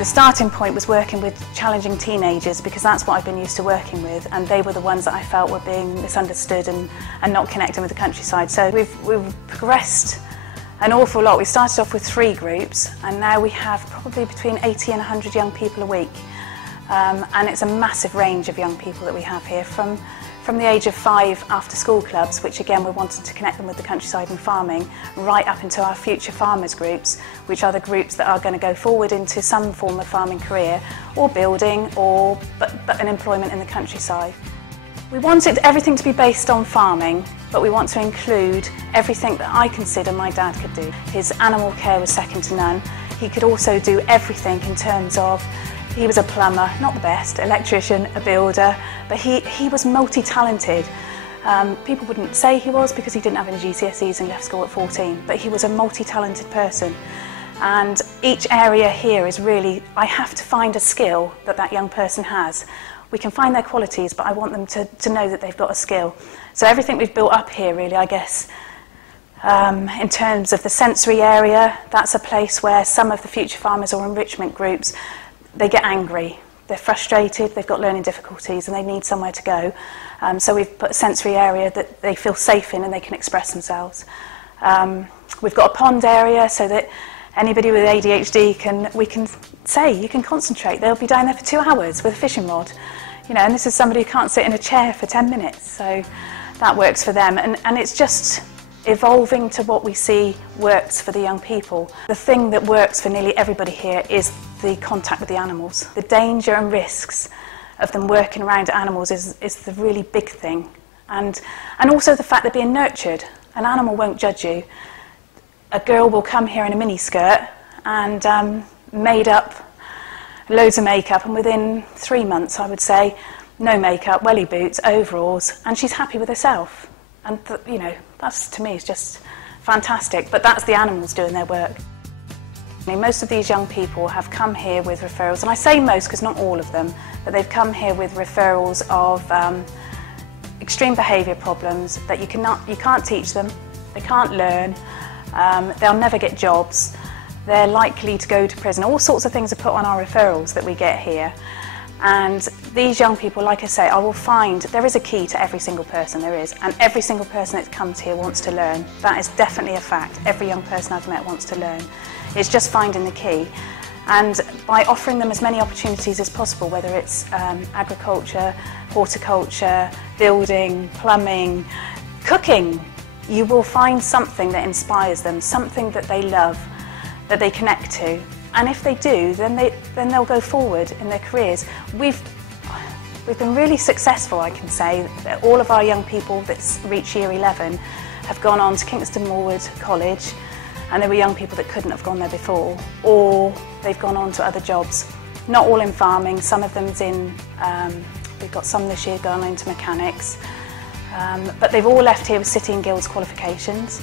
The starting point was working with challenging teenagers, because that's what I've been used to working with, and they were the ones that I felt were being misunderstood and not connecting with the countryside. So we've progressed an awful lot. We started off with 3 groups, and now we have probably between 80 and 100 young people a week. And it's a massive range of young people that we have here, from the age of 5 after school clubs, which again we're wanting to connect them with the countryside and farming, right up into our future farmers groups, which are the groups that are going to go forward into some form of farming career or building, but an employment in the countryside. We wanted everything to be based on farming, but we want to include everything that I consider my dad could do. His animal care was second to none. He could also do everything in terms of, he was a plumber, not the best, electrician, a builder, but he was multi-talented. People wouldn't say he was because he didn't have any GCSEs and left school at 14, but he was a multi-talented person. And each area here is really, I have to find a skill that that young person has. We can find their qualities, but I want them to know that they've got a skill. So everything we've built up here really, I guess, in terms of the sensory area, that's a place where some of the future farmers or enrichment groups, they get angry, they're frustrated, they've got learning difficulties and they need somewhere to go. So we've put a sensory area that they feel safe in and they can express themselves. We've got a pond area so that anybody with ADHD we can say, you can concentrate. They'll be down there for 2 hours with a fishing rod. You know, and this is somebody who can't sit in a chair for 10 minutes. So that works for them. And it's just evolving to what we see works for the young people. The thing that works for nearly everybody here is the contact with the animals. The danger and risks of them working around animals is the really big thing. And also the fact they're being nurtured. An animal won't judge you. A girl will come here in a mini skirt and made up, loads of makeup, and within 3 months, I would say, no makeup, welly boots, overalls, and she's happy with herself. And you know, that's, to me, is just fantastic. But that's the animals doing their work. I mean, most of these young people have come here with referrals, and I say most because not all of them, but they've come here with referrals of extreme behaviour problems that you can't teach them, they can't learn, they'll never get jobs, they're likely to go to prison. All sorts of things are put on our referrals that we get here. And these young people, like I say, I will find there is a key to every single person, there is, and every single person that comes here wants to learn. That is definitely a fact. Every young person I've met wants to learn. It's just finding the key. And by offering them as many opportunities as possible, whether it's agriculture, horticulture, building, plumbing, cooking, you will find something that inspires them, something that they love, that they connect to. And if they do, then they'll go forward in their careers. We've been really successful, I can say. All of our young people that reach year 11 have gone on to Kingston Moorwood College, and there were young people that couldn't have gone there before, or they've gone on to other jobs. Not all in farming, some of them's in, we've got some this year going into mechanics, but they've all left here with City and Guilds qualifications.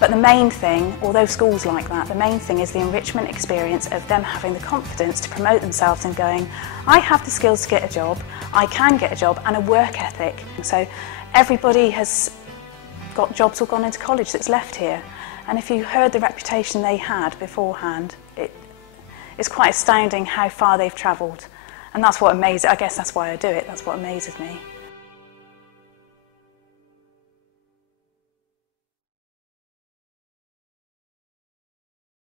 But the main thing, although schools like that, the main thing is the enrichment experience of them having the confidence to promote themselves and going, I have the skills to get a job, I can get a job, and a work ethic. So everybody has got jobs or gone into college that's left here. And if you heard the reputation they had beforehand, it's quite astounding how far they've travelled. And that's what amazes, I guess that's why I do it, that's what amazes me.